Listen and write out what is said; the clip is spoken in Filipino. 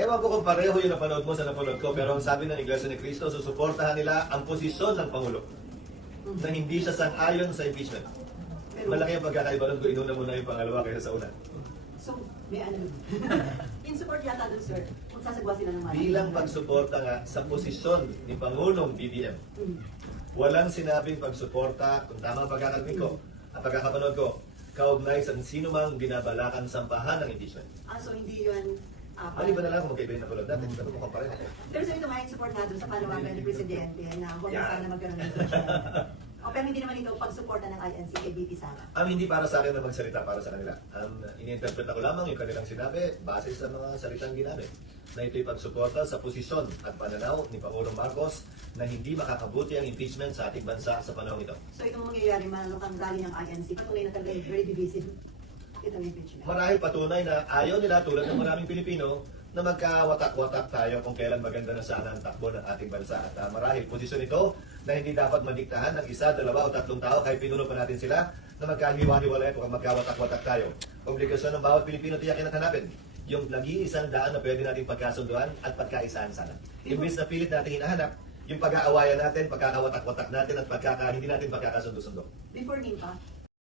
Ewan ko kung pareho yung napanood mo sa napanood ko, pero ang sabi ng Iglesia ni Cristo, susuportahan nila ang posisyon ng Pangulo na hindi siya sang-ayon sa impeachment. Malaki ang pagkakaiba nun kung inuna mo na yung pangalawa kaysa sa una. So, may ano. In support yata doon, sir, kung sasagwa sila ng Bilang pagsuporta nga sa posisyon ni Pangulong BBM, walang sinabing pagsuporta, kung tama ang pagkakarinig ko, ang pagkakapanood ko, kaugnay sa sino mang binabalakang sampahan ng impeachment. So hindi yun... Maliban na lang kung magkaiba yung napanood natin, pero mukhang pareho. Pero so ito may support na doon sa panawagan ni Presidente na huwag na sana magkaroon ng impeachment. Pero hindi naman ito pagsuporta ng INC kay BP Sara. Hindi para sa akin na magsalita para sa kanila. Ini-interpret ko lamang yung kanilang sinabi base sa mga salitang ginamit na ito'y pagsuporta sa posisyon at pananaw ni Pangulong Marcos na hindi makakabuti ang impeachment sa ating bansa sa panahon ito. So itong mangyayari malukang rally ng INC, patunay na talaga very divisive itong impeachment. Marahil patunay na ayaw nila tulad ng maraming Pilipino na magkawatak-watak tayo kung kailan maganda na sana ang takbo ng ating bansa. At marahil posisyon ito na hindi dapat madiktahan ng isa, dalawa o tatlong tao kahit pinuno pa natin sila na magkahiwa-hiwalay kung magkawatak-watak tayo. Obligasyon ng bawat Pilipino tiyakin at hanapin yung nag-iisang daan na pwede natin pagkasunduan at pagkaisahan sana. Imbis na pilit natin hinahanap yung pag-aawayan natin, pagkakawatak-watak natin at hindi natin pagkakasundo-sundo. Before NIMPA,